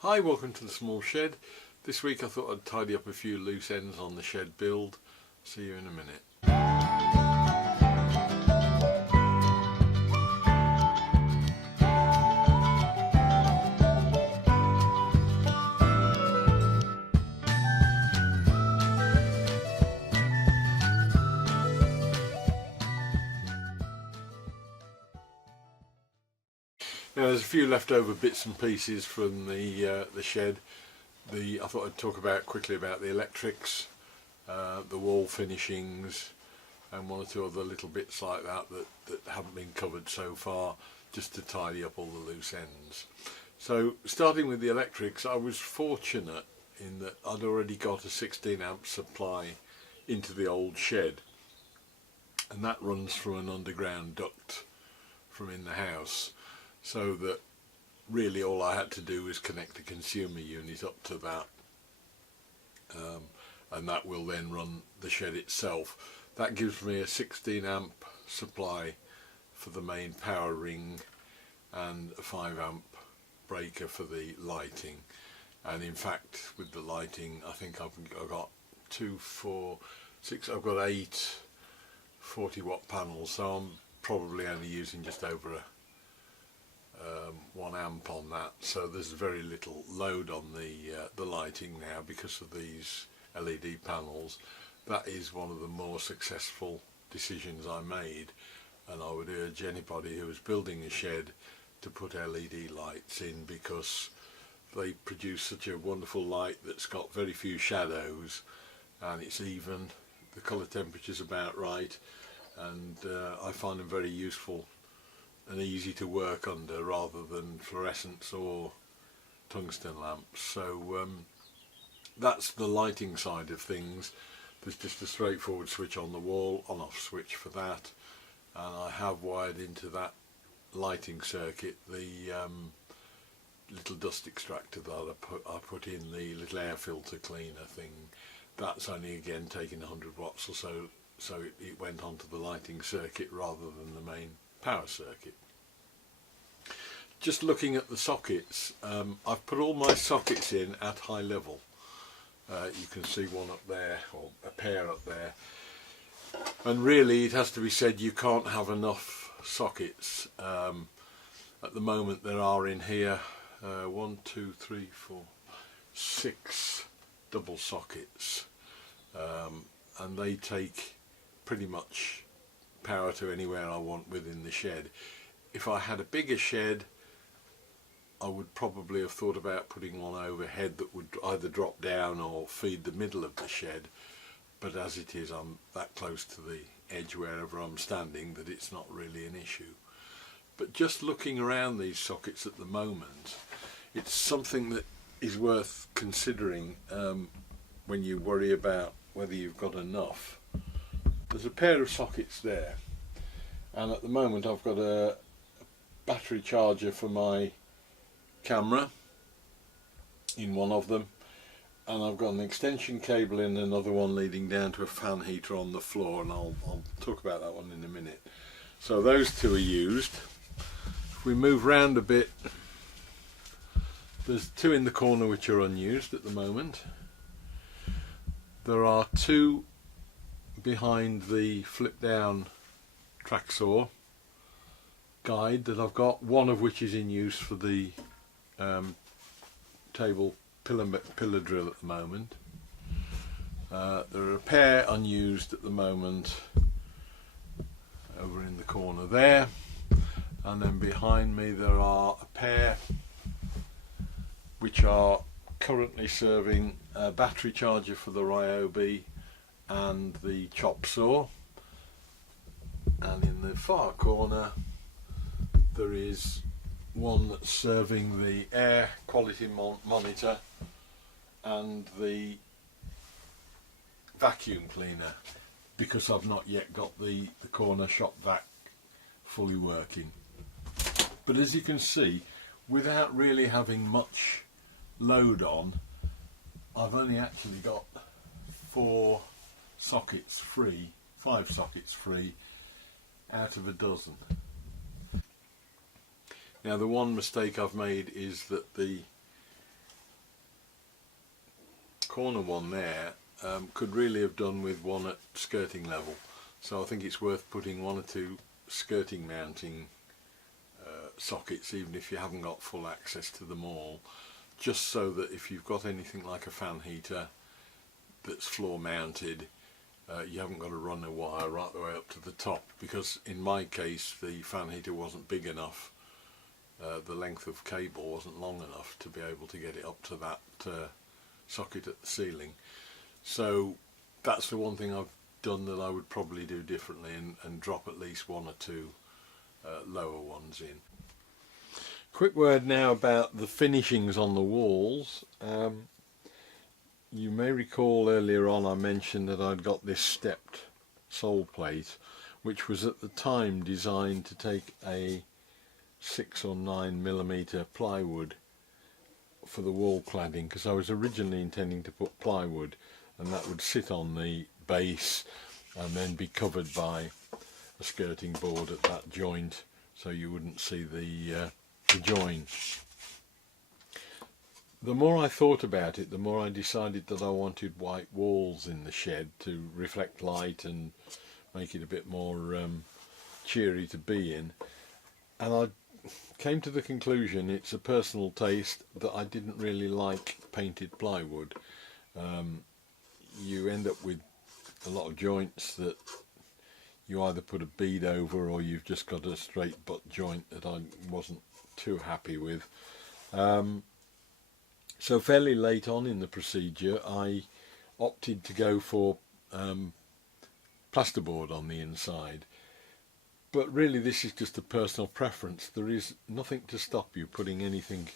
Hi, welcome to the small shed. This week I thought I'd tidy up a few loose ends on the shed build. See you in a minute. Now there's a few leftover bits and pieces from the shed. I thought I'd talk quickly about the electrics, the wall finishings, and one or two other little bits like that haven't been covered so far, just to tidy up all the loose ends. So starting with the electrics, I was fortunate in that I'd already got a 16 amp supply into the old shed, and that runs from an underground duct from in the house, so that really all I had to do was connect the consumer unit up to that, and that will then run the shed itself. That gives me a 16 amp supply for the main power ring and a 5 amp breaker for the lighting. And in fact, with the lighting, I think I've got 2, 4, 6, I've got 8 40 watt panels, so I'm probably only using just over 1 amp on that, so there's very little load on the lighting now because of these LED panels. That is one of the more successful decisions I made, and I would urge anybody who is building a shed to put LED lights in, because they produce such a wonderful light that's got very few shadows, and it's even, the colour temperature's about right, and I find them very useful and easy to work under, rather than fluorescents or tungsten lamps. So that's the lighting side of things. There's just a straightforward switch on the wall, on-off switch for that, and I have wired into that lighting circuit the little dust extractor that I put in the little air filter cleaner thing. That's only again taking 100 watts or so it went onto the lighting circuit rather than the main power circuit. Just looking at the sockets, I've put all my sockets in at high level. You can see one up there, or a pair up there, and really it has to be said, you can't have enough sockets. At the moment there are in here 1, 2, 3, 4, 6 double sockets, and they take pretty much power to anywhere I want within the shed. If I had a bigger shed, I would probably have thought about putting one overhead that would either drop down or feed the middle of the shed, but as it is, I'm that close to the edge wherever I'm standing that it's not really an issue. But just looking around these sockets at the moment, it's something that is worth considering when you worry about whether you've got enough. There's a pair of sockets there, and at the moment I've got a battery charger for my camera in one of them, and I've got an extension cable in another one leading down to a fan heater on the floor, and I'll talk about that one in a minute. So those two are used. If we move round a bit, there's 2 in the corner which are unused at the moment. There are 2 behind the flip down track saw guide that I've got, one of which is in use for the table pillar drill at the moment. There are a pair unused at the moment over in the corner there, and then behind me there are a pair which are currently serving a battery charger for the Ryobi and the chop saw, and in the far corner there is one that's serving the air quality monitor and the vacuum cleaner, because I've not yet got the corner shop vac fully working. But as you can see, without really having much load on, I've only actually got 4 sockets free, 5 sockets free out of a dozen. Now the one mistake I've made is that the corner one there could really have done with one at skirting level, so I think it's worth putting one or two skirting mounting sockets, even if you haven't got full access to them all, just so that if you've got anything like a fan heater that's floor mounted, you haven't got to run a wire right the way up to the top, because in my case the fan heater wasn't big enough, the length of cable wasn't long enough to be able to get it up to that socket at the ceiling. So that's the one thing I've done that I would probably do differently, and drop at least one or two lower ones in. Quick word now about the finishings on the walls. You may recall earlier on I mentioned that I'd got this stepped sole plate, which was at the time designed to take a 6 or 9 millimeter plywood for the wall cladding, because I was originally intending to put plywood, and that would sit on the base and then be covered by a skirting board at that joint, so you wouldn't see the join. The more I thought about it, the more I decided that I wanted white walls in the shed to reflect light and make it a bit more cheery to be in, and I came to the conclusion, it's a personal taste, that I didn't really like painted plywood. You end up with a lot of joints that you either put a bead over, or you've just got a straight butt joint that I wasn't too happy with. So fairly late on in the procedure I opted to go for plasterboard on the inside. But really this is just a personal preference. There is nothing to stop you putting anything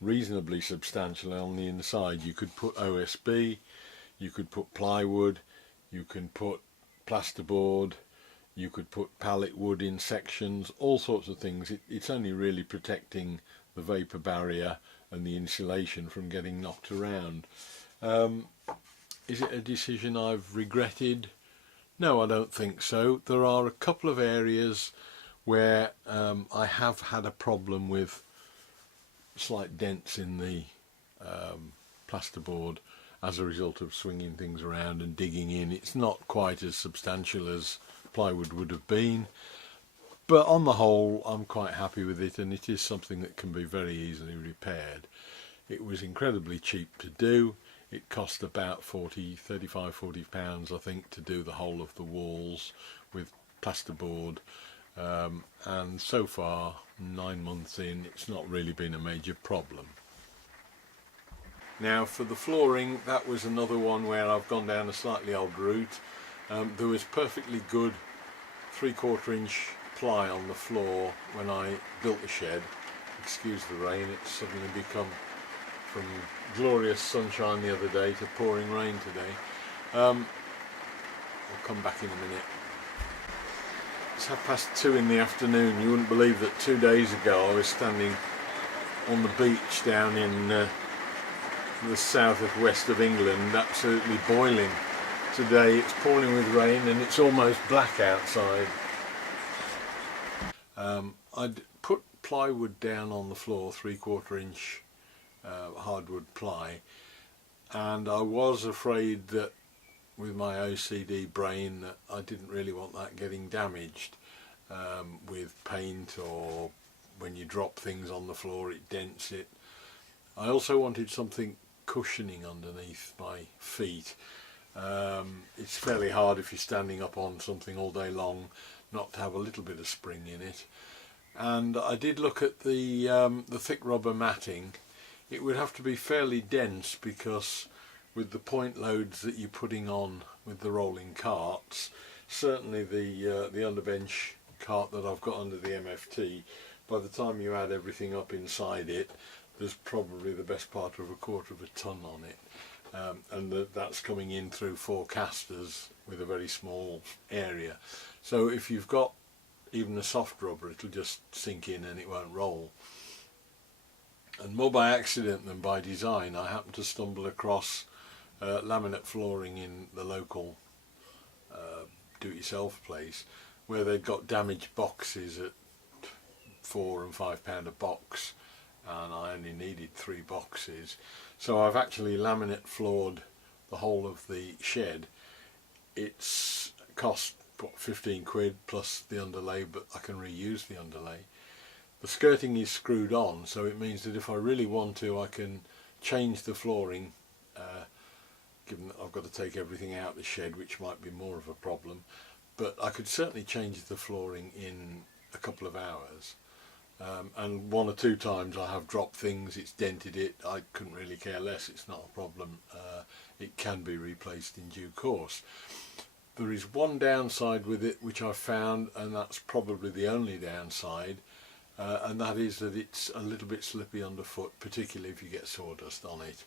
reasonably substantial on the inside. You could put OSB, you could put plywood, you can put plasterboard, you could put pallet wood in sections, all sorts of things. It's only really protecting the vapour barrier and the insulation from getting knocked around. Is it a decision I've regretted? No, I don't think so. There are a couple of areas where I have had a problem with slight dents in the plasterboard as a result of swinging things around and digging in. It's not quite as substantial as plywood would have been, but on the whole I'm quite happy with it, and it is something that can be very easily repaired. It was incredibly cheap to do. It cost about 40 pounds I think to do the whole of the walls with plasterboard, and so far 9 months in it's not really been a major problem. Now for the flooring, that was another one where I've gone down a slightly odd route. There was perfectly good 3/4 inch ply on the floor when I built the shed. Excuse the rain, it's suddenly become from glorious sunshine the other day to pouring rain today. I'll come back in a minute. It's 2:30 in the afternoon. You wouldn't believe that 2 days ago I was standing on the beach down in the south of west of England, absolutely boiling. Today it's pouring with rain and it's almost black outside. I'd put plywood down on the floor, 3/4 inch hardwood ply, and I was afraid that with my OCD brain that I didn't really want that getting damaged with paint, or when you drop things on the floor it dents it. I also wanted something cushioning underneath my feet. It's fairly hard if you're standing up on something all day long not to have a little bit of spring in it. And I did look at the thick rubber matting. It would have to be fairly dense, because with the point loads that you're putting on with the rolling carts, certainly the underbench cart that I've got under the MFT, by the time you add everything up inside it, there's probably the best part of 1/4 of a ton on it, and that's coming in through 4 casters with a very small area. So if you've got even a soft rubber, it'll just sink in and it won't roll. And more by accident than by design, I happened to stumble across laminate flooring in the local do-it-yourself place, where they'd got damaged boxes at £4 and £5 a box, and I only needed 3 boxes. So I've actually laminate floored the whole of the shed. It's cost what, 15 quid plus the underlay, but I can reuse the underlay. The skirting is screwed on, so it means that if I really want to, I can change the flooring, given that I've got to take everything out of the shed, which might be more of a problem. But I could certainly change the flooring in a couple of hours. And 1 or 2 times I have dropped things, it's dented it, I couldn't really care less, it's not a problem. It can be replaced in due course. There is one downside with it which I've found, and that's probably the only downside, and that is that it's a little bit slippy underfoot, particularly if you get sawdust on it.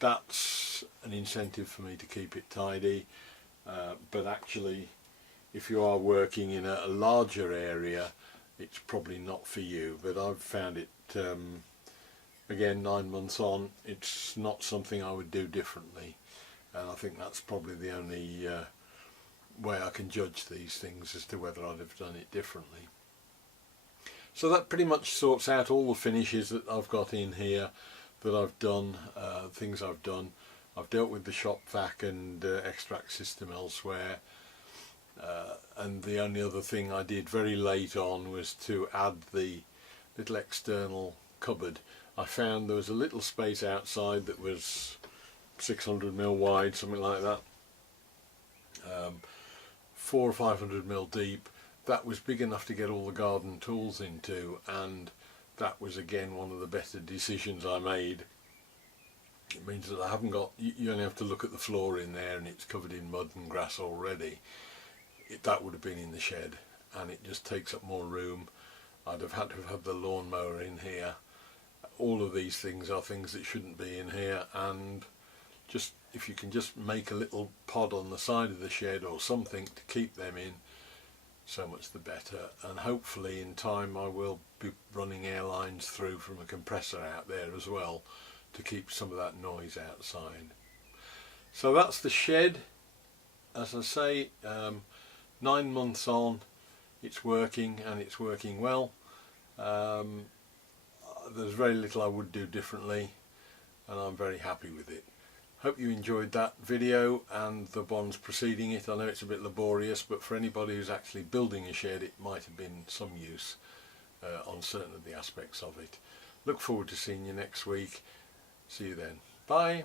That's an incentive for me to keep it tidy, but actually if you are working in a larger area, it's probably not for you. But I've found it, again, 9 months on, it's not something I would do differently, and I think that's probably the only way I can judge these things as to whether I'd have done it differently. So that pretty much sorts out all the finishes that I've got in here, that I've done, things I've done. I've dealt with the shop vac and extract system elsewhere, and the only other thing I did very late on was to add the little external cupboard. I found there was a little space outside that was 600mm wide, something like that, 400 or 500mm deep. That was big enough to get all the garden tools into, and that was again one of the better decisions I made. It means that I haven't got, you only have to look at the floor in there and it's covered in mud and grass already. That would have been in the shed, and it just takes up more room. I'd have had to have had the lawnmower in here. All of these things are things that shouldn't be in here, and just if you can just make a little pod on the side of the shed or something to keep them in, so much the better. And hopefully in time I will be running air lines through from a compressor out there as well to keep some of that noise outside. So that's the shed. As I say, 9 months on, it's working, and it's working well. There's very little I would do differently, and I'm very happy with it. Hope you enjoyed that video and the ones preceding it. I know it's a bit laborious, but for anybody who's actually building a shed, it might have been some use on certain of the aspects of it. Look forward to seeing you next week. See you then. Bye.